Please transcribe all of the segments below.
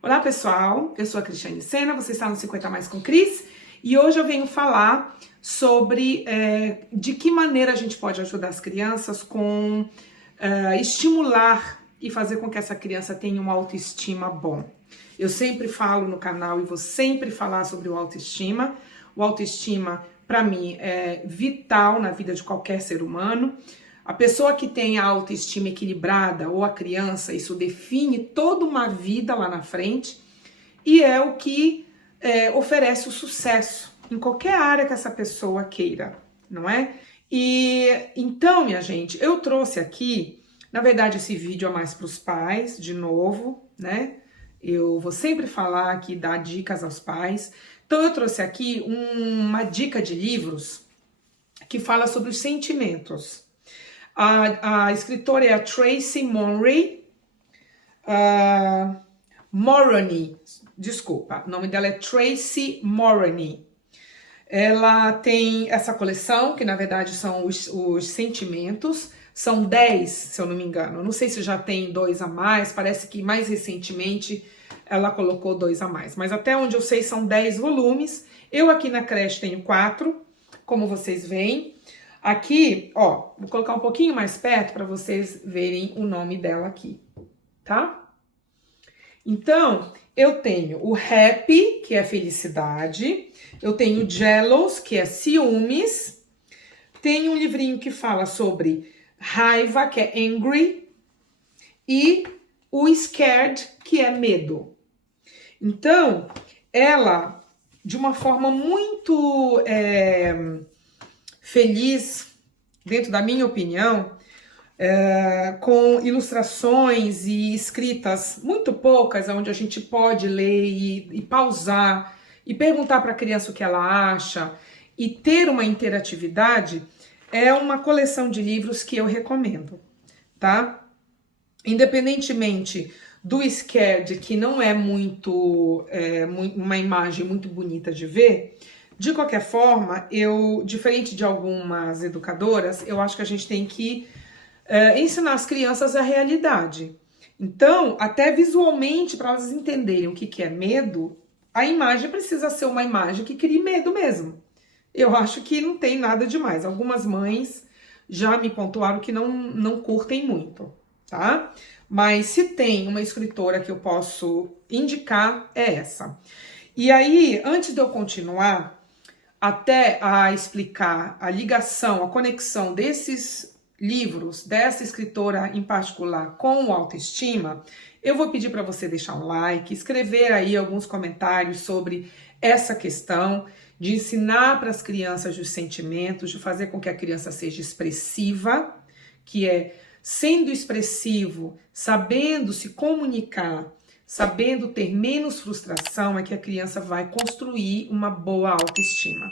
Olá pessoal, eu sou a Cristiane Sena, você está no 50 Mais com Cris e hoje eu venho falar sobre de que maneira a gente pode ajudar as crianças com estimular e fazer com que essa criança tenha uma autoestima bom. Eu sempre falo no canal e vou sempre falar sobre o autoestima. O autoestima, para mim, é vital na vida de qualquer ser humano. A pessoa que tem a autoestima equilibrada, ou a criança, isso define toda uma vida lá na frente e é o que oferece o sucesso em qualquer área que essa pessoa queira, não é? E então, minha gente, eu trouxe aqui, na verdade, esse vídeo é mais para os pais, de novo, né? Eu vou sempre falar aqui, dar dicas aos pais. Então, eu trouxe aqui uma dica de livros que fala sobre os sentimentos. A escritora é a Tracy Moroney, desculpa, o nome dela é Tracy Moroney. Ela tem essa coleção, que na verdade são os sentimentos, são 10, se eu não me engano. Não sei se já tem 2 a mais, parece que mais recentemente ela colocou 2 a mais. Mas até onde eu sei são 10 volumes. Eu aqui na creche tenho 4, como vocês veem. Aqui, ó, vou colocar um pouquinho mais perto para vocês verem o nome dela aqui, tá? Então, eu tenho o Happy, que é felicidade, eu tenho o Jealous, que é ciúmes, tem um livrinho que fala sobre raiva, que é Angry, e o Scared, que é medo. Então, ela, de uma forma muito feliz, dentro da minha opinião, com ilustrações e escritas muito poucas, onde a gente pode ler e pausar e perguntar para a criança o que ela acha e ter uma interatividade, é uma coleção de livros que eu recomendo, tá? Independentemente do Scared, que não é uma imagem muito bonita de ver, de qualquer forma, diferente de algumas educadoras, eu acho que a gente tem que ensinar as crianças a realidade. Então, até visualmente, para elas entenderem o que é medo, a imagem precisa ser uma imagem que crie medo mesmo. Eu acho que não tem nada demais. Algumas mães já me pontuaram que não curtem muito, tá? Mas se tem uma escritora que eu posso indicar, é essa. E aí, antes de eu continuar, até a explicar a ligação, a conexão desses livros, dessa escritora em particular com o autoestima, eu vou pedir para você deixar um like, escrever aí alguns comentários sobre essa questão de ensinar para as crianças os sentimentos, de fazer com que a criança seja expressiva, que é sendo expressivo, sabendo se comunicar, sabendo ter menos frustração, é que a criança vai construir uma boa autoestima.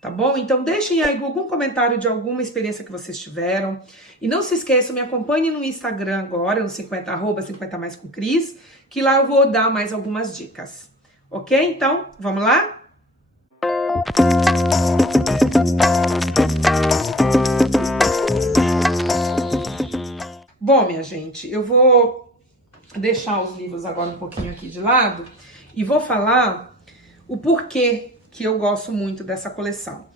Tá bom? Então deixem aí algum comentário de alguma experiência que vocês tiveram. E não se esqueçam, me acompanhe no Instagram agora, no 50 mais com Cris, que lá eu vou dar mais algumas dicas. Ok? Então, vamos lá? Bom, minha gente, eu vou deixar os livros agora um pouquinho aqui de lado e vou falar o porquê que eu gosto muito dessa coleção.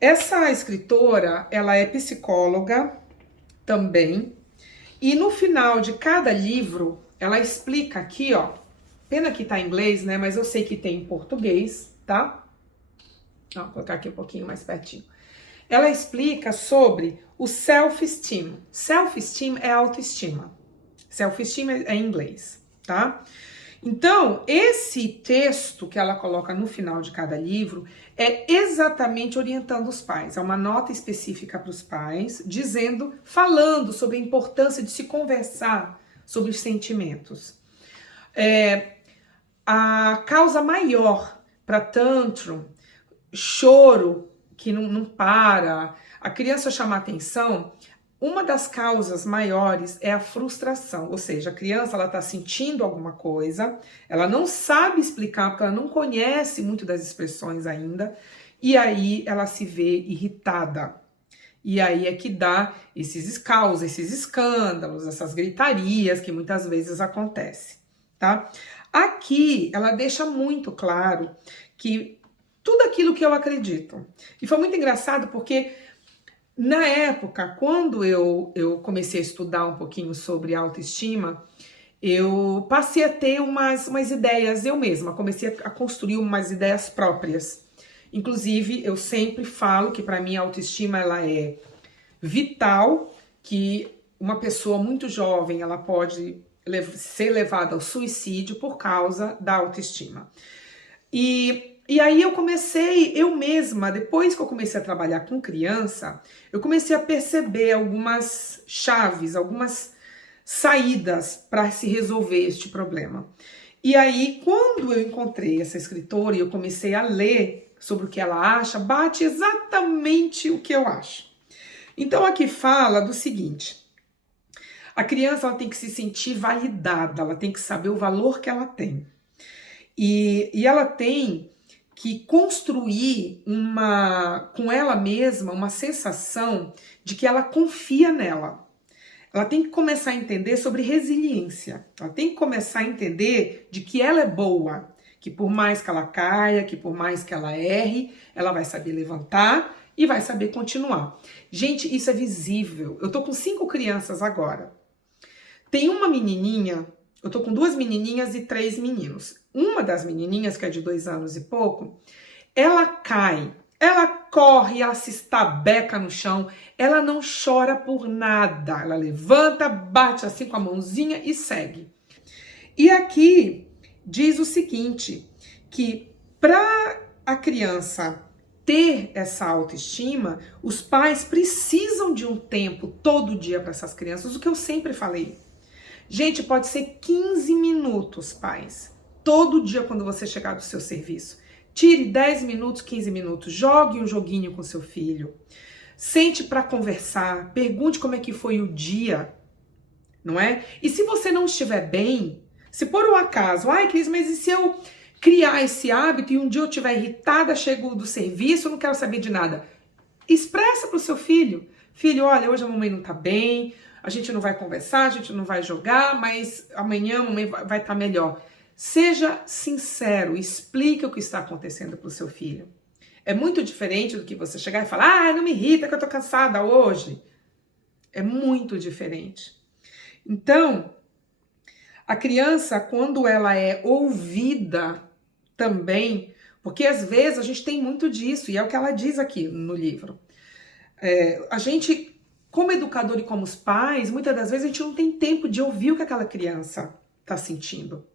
Essa escritora, ela é psicóloga também, e no final de cada livro, ela explica aqui, ó, pena que tá em inglês, né, mas eu sei que tem em português, tá? Ó, vou colocar aqui um pouquinho mais pertinho. Ela explica sobre o self-esteem. Self-esteem é autoestima. Self-esteem é em inglês, tá? Então, esse texto que ela coloca no final de cada livro é exatamente orientando os pais. É uma nota específica para os pais, falando sobre a importância de se conversar sobre os sentimentos. A causa maior para tantrum, choro que não para, a criança chamar atenção, uma das causas maiores é a frustração, ou seja, a criança ela está sentindo alguma coisa, ela não sabe explicar porque ela não conhece muito das expressões ainda, e aí ela se vê irritada. E aí é que dá esses escândalos, essas gritarias que muitas vezes acontecem, tá? Aqui, ela deixa muito claro que tudo aquilo que eu acredito. E foi muito engraçado porque, na época, quando eu comecei a estudar um pouquinho sobre autoestima, eu passei a ter umas ideias eu mesma, comecei a construir umas ideias próprias. Inclusive, eu sempre falo que para mim a autoestima ela é vital, que uma pessoa muito jovem ela pode ser levada ao suicídio por causa da autoestima. E aí eu comecei, eu mesma, depois que eu comecei a trabalhar com criança, eu comecei a perceber algumas chaves, algumas saídas para se resolver este problema. E aí, quando eu encontrei essa escritora e eu comecei a ler sobre o que ela acha, bate exatamente o que eu acho. Então aqui fala do seguinte: a criança ela tem que se sentir validada, ela tem que saber o valor que ela tem. E ela tem que construir com ela mesma uma sensação de que ela confia nela. Ela tem que começar a entender sobre resiliência. Ela tem que começar a entender de que ela é boa, que por mais que ela caia, que por mais que ela erre, ela vai saber levantar e vai saber continuar. Gente, isso é visível. Eu tô com 5 crianças agora. Tem uma menininha, eu tô com 2 menininhas e 3 meninos. Uma das menininhas, que é de 2 anos e pouco, ela cai, ela corre, ela se estabeca no chão, ela não chora por nada. Ela levanta, bate assim com a mãozinha e segue. E aqui diz o seguinte, que para a criança ter essa autoestima, os pais precisam de um tempo todo dia para essas crianças, o que eu sempre falei. Gente, pode ser 15 minutos, pais. Todo dia quando você chegar do seu serviço. Tire 10 minutos, 15 minutos. Jogue um joguinho com seu filho. Sente para conversar. Pergunte como é que foi o dia. Não é? E se você não estiver bem, se por um acaso, ai Cris, mas e se eu criar esse hábito e um dia eu estiver irritada, chego do serviço, não quero saber de nada. Expressa para o seu filho. Filho, olha, hoje a mamãe não tá bem, a gente não vai conversar, a gente não vai jogar, mas amanhã a mamãe vai estar melhor. Seja sincero, explique o que está acontecendo para o seu filho. É muito diferente do que você chegar e falar, não me irrita que eu tô cansada hoje. É muito diferente. Então, a criança, quando ela é ouvida também, porque às vezes a gente tem muito disso, e é o que ela diz aqui no livro. A gente, como educador e como os pais, muitas das vezes a gente não tem tempo de ouvir o que aquela criança está sentindo.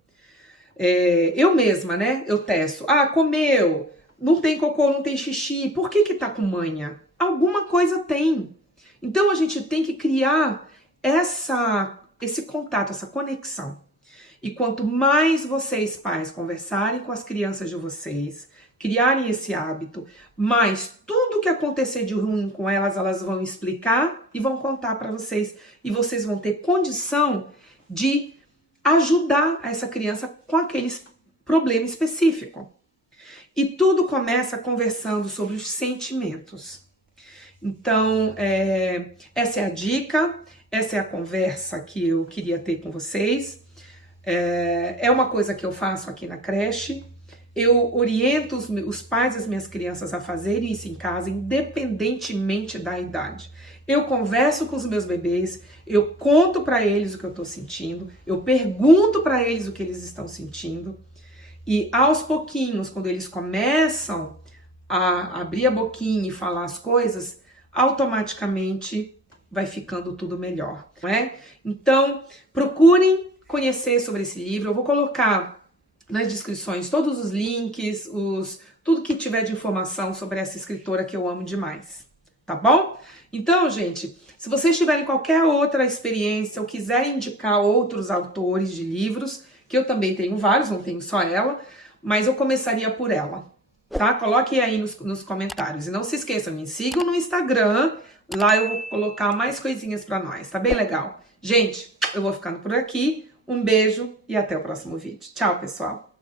Eu mesma, né? Eu testo. Comeu, não tem cocô, não tem xixi. Por que tá com manha? Alguma coisa tem. Então a gente tem que criar esse contato, essa conexão. E quanto mais vocês, pais, conversarem com as crianças de vocês, criarem esse hábito, mais tudo que acontecer de ruim com elas, elas vão explicar e vão contar para vocês. E vocês vão ter condição de ajudar essa criança com aquele problema específico. E tudo começa conversando sobre os sentimentos. Então, essa é a dica, essa é a conversa que eu queria ter com vocês. É uma coisa que eu faço aqui na creche. Eu oriento os pais das minhas crianças a fazerem isso em casa, independentemente da idade. Eu converso com os meus bebês, eu conto para eles o que eu estou sentindo, eu pergunto para eles o que eles estão sentindo. E aos pouquinhos, quando eles começam a abrir a boquinha e falar as coisas, automaticamente vai ficando tudo melhor, não é? Então, procurem conhecer sobre esse livro. Eu vou colocar nas descrições todos os links, tudo que tiver de informação sobre essa escritora que eu amo demais, tá bom? Então, gente, se vocês tiverem qualquer outra experiência ou quiserem indicar outros autores de livros, que eu também tenho vários, não tenho só ela, mas eu começaria por ela, tá? Coloquem aí nos comentários. E não se esqueçam, me sigam no Instagram, lá eu vou colocar mais coisinhas pra nós, tá bem legal? Gente, eu vou ficando por aqui. Um beijo e até o próximo vídeo. Tchau, pessoal!